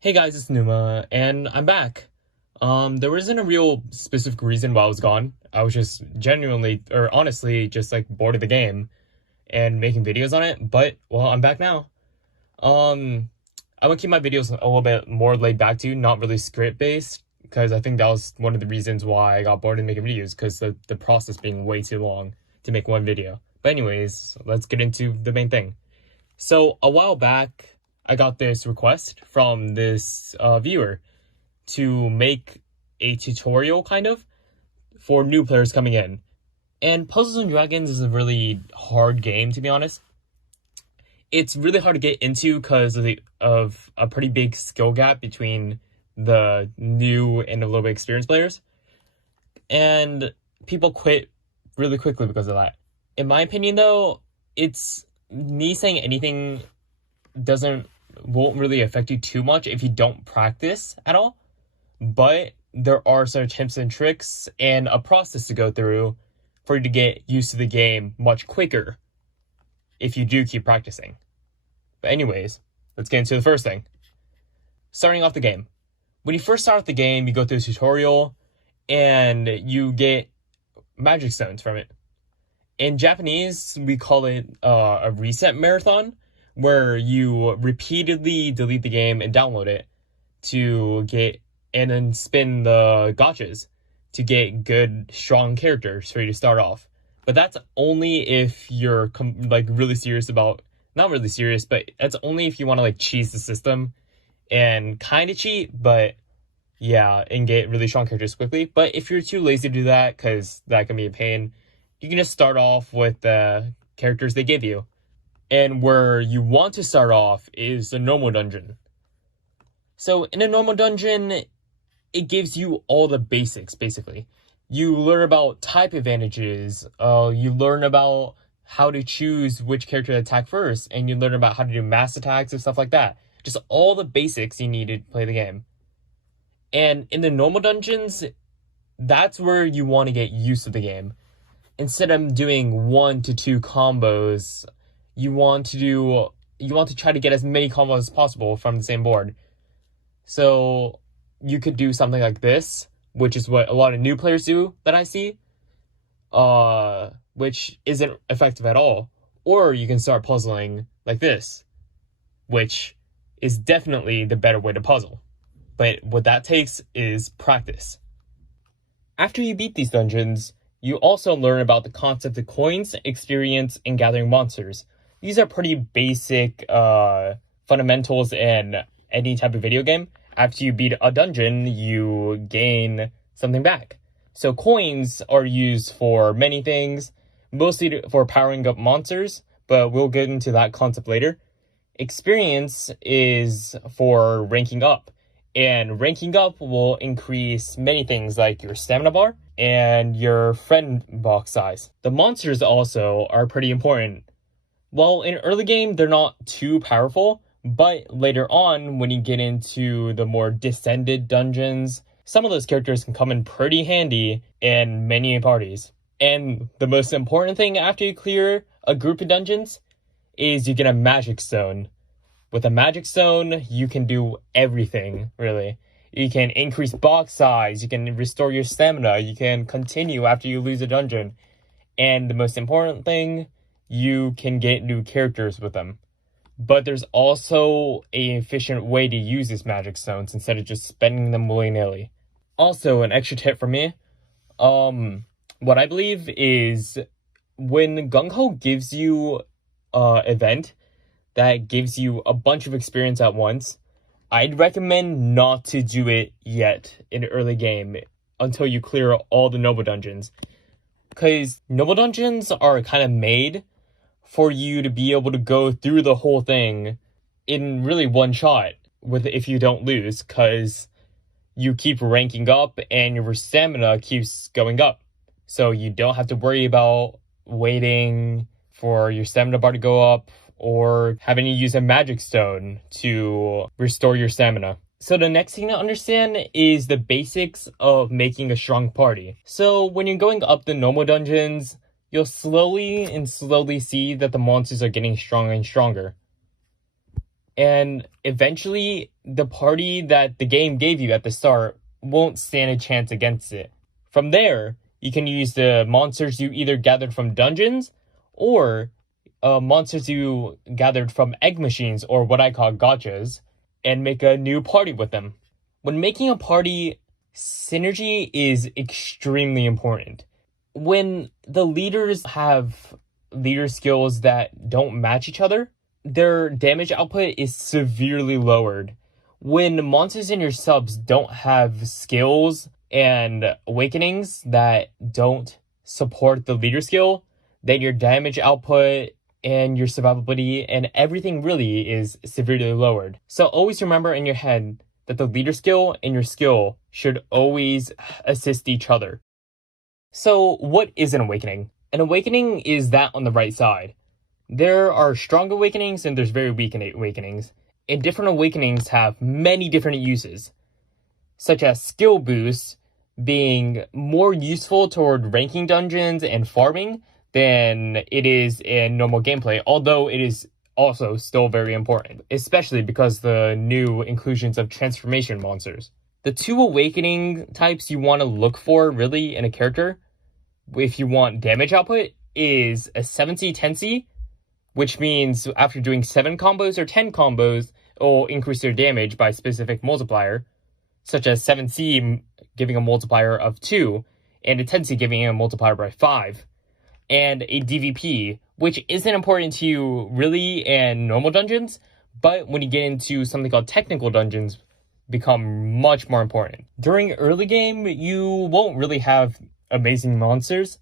Hey guys, it's Numa, and I'm back. There wasn't a real specific reason why I was gone. I was just genuinely, or honestly, just like bored of the game and making videos on it. But well, I'm back now. Um, I would keep my videos a little bit more laid back too, not really script based, because I think that was one of the reasons why I got bored of making videos, because the process being way too long to make one video. But anyways, let's get into the main thing. So a while back, I got this request from this viewer to make a tutorial kind of for new players coming in. And Puzzles and Dragons is a really hard game, to be honest. It's really hard to get into because of a pretty big skill gap between the new and a little bit experienced players. And people quit really quickly because of that. In my opinion, though, it's me saying anything doesn't won't really affect you too much if you don't practice at all. But there are some tips and tricks and a process to go through for you to get used to the game much quicker if you do keep practicing. But anyways, let's get into the first thing. Starting off the game. When you first start off the game, you go through the tutorial and you get magic stones from it. In Japanese, we call it a reset marathon, where you repeatedly delete the game and download it to get, and then spin the gotchas to get good, strong characters for you to start off. But that's only if you're like really serious about, not really serious, but that's only if you want to like cheese the system and kind of cheat, but yeah, and get really strong characters quickly. But if you're too lazy to do that, because that can be a pain, you can just start off with the characters they give you. And where you want to start off is the normal dungeon. So in a normal dungeon, it gives you all the basics, basically. You learn about type advantages, you learn about how to choose which character to attack first, and you learn about how to do mass attacks and stuff like that. Just all the basics you need to play the game. And in the normal dungeons, that's where you want to get used to the game. Instead of doing 1 to 2 combos, you want to try to get as many combos as possible from the same board. So you could do something like this, which is what a lot of new players do that I see, which isn't effective at all. Or you can start puzzling like this, which is definitely the better way to puzzle. But what that takes is practice. After you beat these dungeons, you also learn about the concept of coins, experience, and gathering monsters. These are pretty basic fundamentals in any type of video game. After you beat a dungeon, you gain something back. So coins are used for many things, mostly for powering up monsters, but we'll get into that concept later. Experience is for ranking up, and ranking up will increase many things like your stamina bar and your friend box size. The monsters also are pretty important. Well, in early game, they're not too powerful, but later on, when you get into the more descended dungeons, some of those characters can come in pretty handy in many parties. And the most important thing after you clear a group of dungeons is you get a magic stone. With a magic stone, you can do everything, really. You can increase box size, you can restore your stamina, you can continue after you lose a dungeon. And the most important thing, you can get new characters with them. But there's also an efficient way to use these magic stones instead of just spending them willy-nilly. Also, an extra tip from me, what I believe is when Gung Ho gives you an event that gives you a bunch of experience at once, I'd recommend not to do it yet in the early game until you clear all the noble dungeons. Because noble dungeons are kind of made for you to be able to go through the whole thing in really one shot if you don't lose, because you keep ranking up and your stamina keeps going up. So you don't have to worry about waiting for your stamina bar to go up or having to use a magic stone to restore your stamina. So the next thing to understand is the basics of making a strong party. So when you're going up the normal dungeons, you'll slowly see that the monsters are getting stronger and stronger. And eventually, the party that the game gave you at the start won't stand a chance against it. From there, you can use the monsters you either gathered from dungeons or monsters you gathered from egg machines, or what I call gachas, and make a new party with them. When making a party, synergy is extremely important. When the leaders have leader skills that don't match each other, their damage output is severely lowered. When monsters in your subs don't have skills and awakenings that don't support the leader skill, then your damage output and your survivability and everything really is severely lowered. So always remember in your head that the leader skill and your skill should always assist each other. So what is an awakening? An awakening is that on the right side. There are strong awakenings and there's very weak awakenings. And different awakenings have many different uses, such as skill boosts being more useful toward ranking dungeons and farming than it is in normal gameplay, although it is also still very important, especially because the new inclusions of transformation monsters. The two awakening types you want to look for really in a character, if you want damage output, is a 7C 10C, which means after doing 7 combos or 10 combos, it will increase their damage by a specific multiplier, such as 7C giving a multiplier of 2, and a 10C giving a multiplier by 5, and a DVP, which isn't important to you really in normal dungeons, but when you get into something called technical dungeons, become much more important. During early game, you won't really have amazing monsters,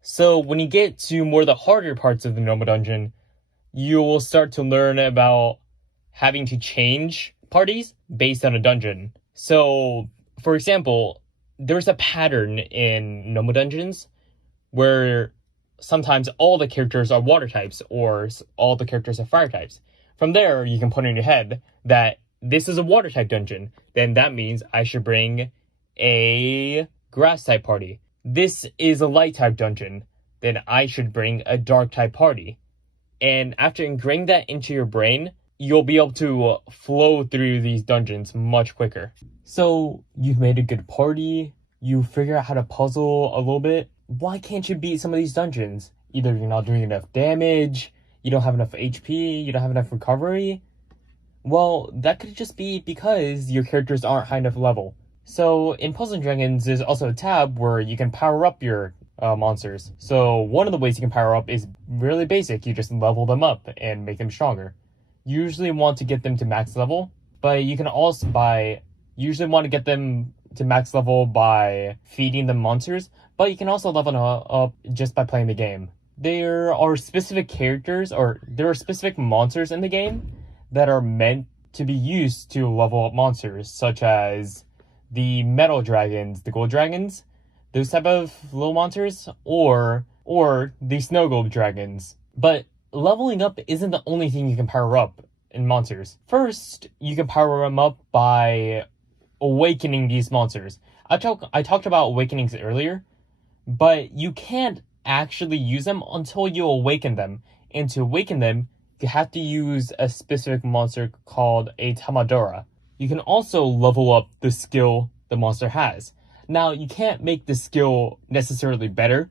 so when you get to more the harder parts of the normal dungeon, you will start to learn about having to change parties based on a dungeon. So, for example, there's a pattern in normal dungeons where sometimes all the characters are water types or all the characters are fire types. From there, you can put in your head that this is a water type dungeon. Then that means I should bring a grass type party. This is a light type dungeon. Then I should bring a dark type party. And after ingraining that into your brain, you'll be able to flow through these dungeons much quicker. So you've made a good party, you figure out how to puzzle a little bit. Why can't you beat some of these dungeons? Either you're not doing enough damage, you don't have enough HP, you don't have enough recovery. Well, that could just be because your characters aren't high enough level. So in Puzzle & Dragons, there's also a tab where you can power up your monsters. So one of the ways you can power up is really basic. You just level them up and make them stronger. You usually want to get them to max level, but you can also usually want to get them to max level by feeding them monsters, but you can also level them up just by playing the game. There are specific characters, or there are specific monsters in the game that are meant to be used to level up monsters, such as the metal dragons, the gold dragons, those type of little monsters, or the snow globe dragons. But leveling up isn't the only thing you can power up in monsters. First, you can power them up by awakening these monsters. I talked about awakenings earlier, but you can't actually use them until you awaken them. And to awaken them, you have to use a specific monster called a Tamadora. You can also level up the skill the monster has. Now, you can't make the skill necessarily better.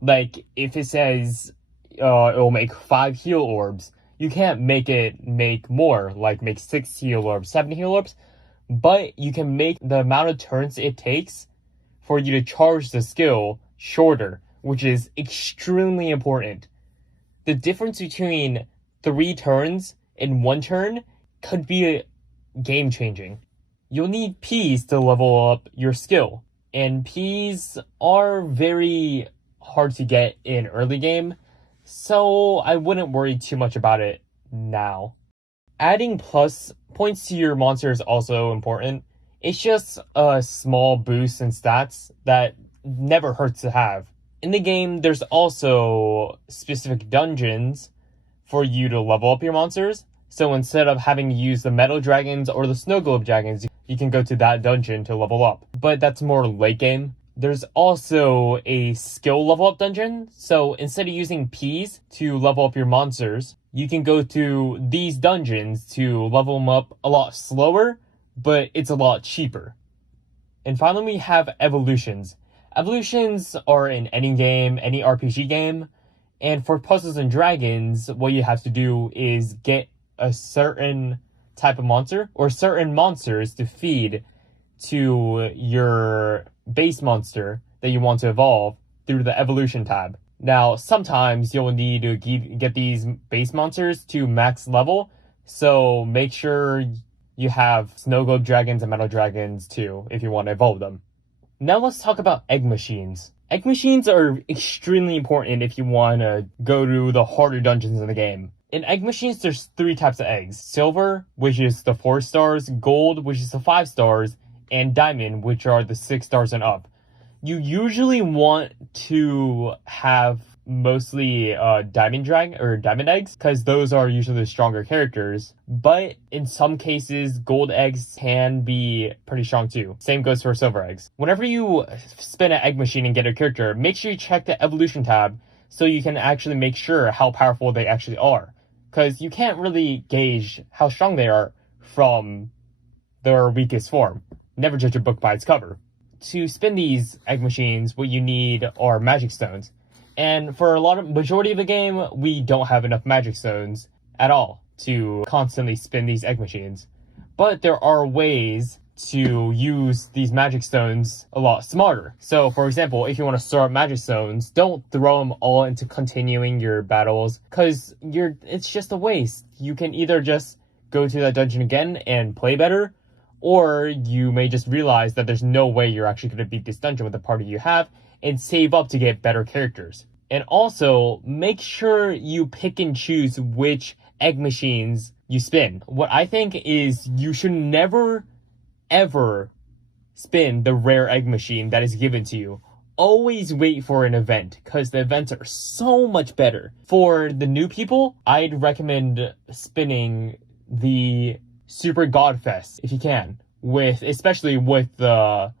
Like, if it says it will make 5 heal orbs, you can't make it make more, like make 6 heal orbs, 7 heal orbs, but you can make the amount of turns it takes for you to charge the skill shorter, which is extremely important. The difference between 3 turns and 1 turn could be game-changing. You'll need Ps to level up your skill, and Ps are very hard to get in early game, so I wouldn't worry too much about it now. Adding plus points to your monster is also important. It's just a small boost in stats that never hurts to have. In the game, there's also specific dungeons for you to level up your monsters. So instead of having to use the metal dragons or the snow globe dragons, you can go to that dungeon to level up. But that's more late game. There's also a skill level up dungeon. So instead of using Ps to level up your monsters, you can go to these dungeons to level them up a lot slower, but it's a lot cheaper. And finally, we have evolutions. Evolutions are in any game, any RPG game. And for Puzzles and Dragons, what you have to do is get a certain type of monster or certain monsters to feed to your base monster that you want to evolve through the evolution tab. Now, sometimes you'll need to get these base monsters to max level, so make sure you have snow globe dragons and metal dragons too if you want to evolve them. Now let's talk about egg machines. Egg machines are extremely important if you want to go to the harder dungeons in the game. In egg machines, there's 3 types of eggs. Silver, which is the 4 stars, gold, which is the 5 stars, and diamond, which are the 6 stars and up. You usually want to have mostly diamond eggs, because those are usually the stronger characters, but in some cases gold eggs can be pretty strong too. Same goes for silver eggs. Whenever you spin an egg machine and get a character, make sure you check the evolution tab so you can actually make sure how powerful they actually are, because you can't really gauge how strong they are from their weakest form. Never judge a book by its cover. To spin these egg machines, what you need are magic stones. And for majority of the game, we don't have enough magic stones at all to constantly spin these egg machines. But there are ways to use these magic stones a lot smarter. So, for example, if you want to store up magic stones, don't throw them all into continuing your battles, because it's just a waste. You can either just go to that dungeon again and play better, or you may just realize that there's no way you're actually going to beat this dungeon with the party you have and save up to get better characters. And also, make sure you pick and choose which egg machines you spin. What I think is you should never, ever spin the rare egg machine that is given to you. Always wait for an event, because the events are so much better. For the new people, I'd recommend spinning the Super Godfest if you can, especially with the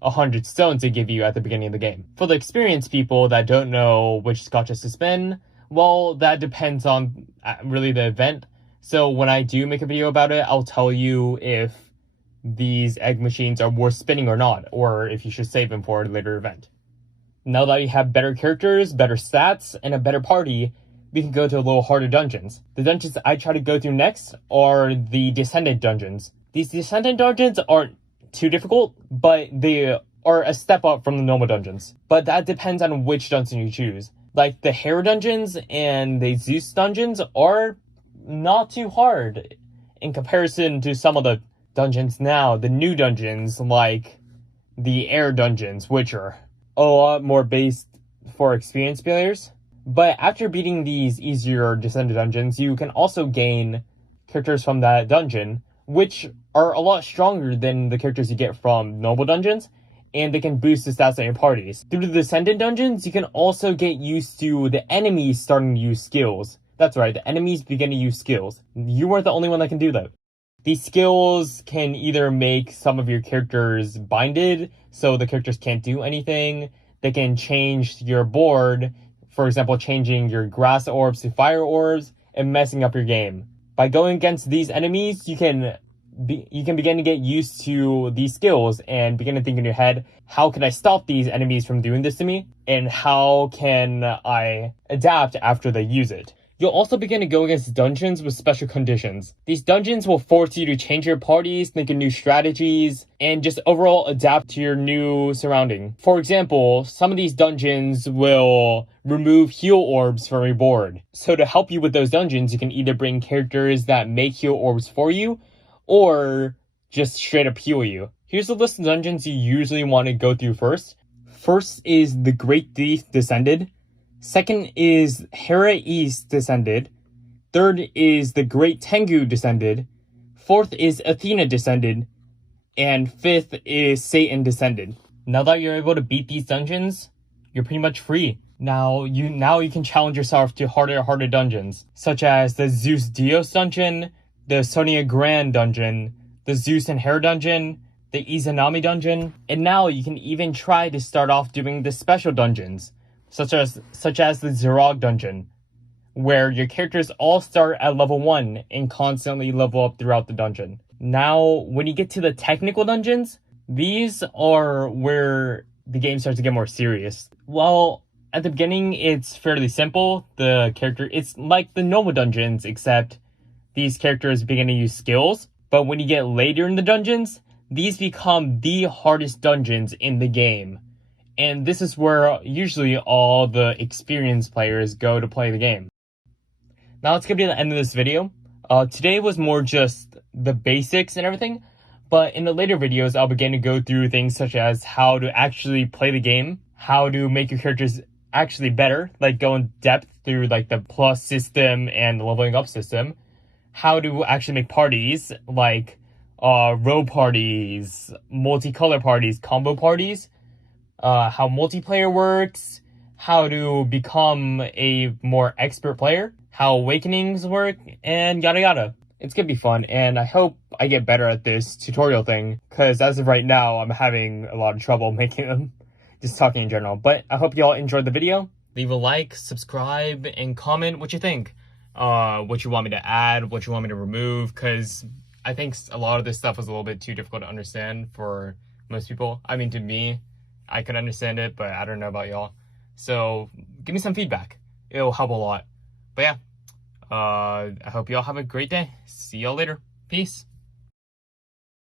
100 stones they give you at the beginning of the game. For the experienced people that don't know which scotches to spin, well, that depends on really the event. So when I do make a video about it, I'll tell you if these egg machines are worth spinning or not, or if you should save them for a later event. Now that you have better characters, better stats, and a better party, we can go to a little harder dungeons. The dungeons I try to go through next are the Descendant dungeons. These Descendant dungeons aren't too difficult, but they are a step up from the normal dungeons. But that depends on which dungeon you choose. Like the Hera dungeons and the Zeus dungeons are not too hard in comparison to some of the dungeons now, the new dungeons like the Air dungeons, which are a lot more based for experienced players. But after beating these easier Descendant dungeons, you can also gain characters from that dungeon, which are a lot stronger than the characters you get from normal dungeons, and they can boost the stats of your parties. Through the Descendant dungeons, you can also get used to the enemies starting to use skills. That's right, the enemies begin to use skills. You weren't the only one that can do that. These skills can either make some of your characters binded, so the characters can't do anything. They can change your board, for example, changing your grass orbs to fire orbs and messing up your game. By going against these enemies, you can begin to get used to these skills and begin to think in your head, how can I stop these enemies from doing this to me? And how can I adapt after they use it? You'll also begin to go against dungeons with special conditions. These dungeons will force you to change your parties, think of new strategies, and just overall adapt to your new surrounding. For example, some of these dungeons will remove heal orbs from your board. So to help you with those dungeons, you can either bring characters that make heal orbs for you, or just straight up heal you. Here's the list of dungeons you usually want to go through first. First is the Great Thief Descended. Second is Hera East Descended. Third is the Great Tengu Descended. Fourth is Athena Descended. And fifth is Satan Descended. Now that you're able to beat these dungeons, you're pretty much free. Now you can challenge yourself to harder dungeons, such as the Zeus Dios dungeon, the Sonia Grand dungeon, the Zeus and Hera dungeon, the Izanami dungeon, and now you can even try to start off doing the special dungeons, such as the Zerog dungeon, where your characters all start at level 1 and constantly level up throughout the dungeon. Now, when you get to the technical dungeons, these are where the game starts to get more serious. Well, at the beginning, it's fairly simple. It's like the normal dungeons, except these characters begin to use skills. But when you get later in the dungeons, these become the hardest dungeons in the game. And this is where usually all the experienced players go to play the game. Now let's get to the end of this video. Today was more just the basics and everything. But in the later videos, I'll begin to go through things such as how to actually play the game, how to make your characters actually better, like go in depth through like the plus system and the leveling up system, how to actually make parties, like row parties, multicolor parties, combo parties, how multiplayer works, how to become a more expert player, how awakenings work, and yada yada. It's gonna be fun, and I hope I get better at this tutorial thing, because as of right now, I'm having a lot of trouble making them, just talking in general. But I hope you all enjoyed the video. Leave a like, subscribe, and comment what you think. What you want me to add, what you want me to remove, because I think a lot of this stuff was a little bit too difficult to understand for most people. I mean, to me, I could understand it, but I don't know about y'all. So give me some feedback. It'll help a lot. But yeah. I hope you all have a great day. See y'all later. Peace.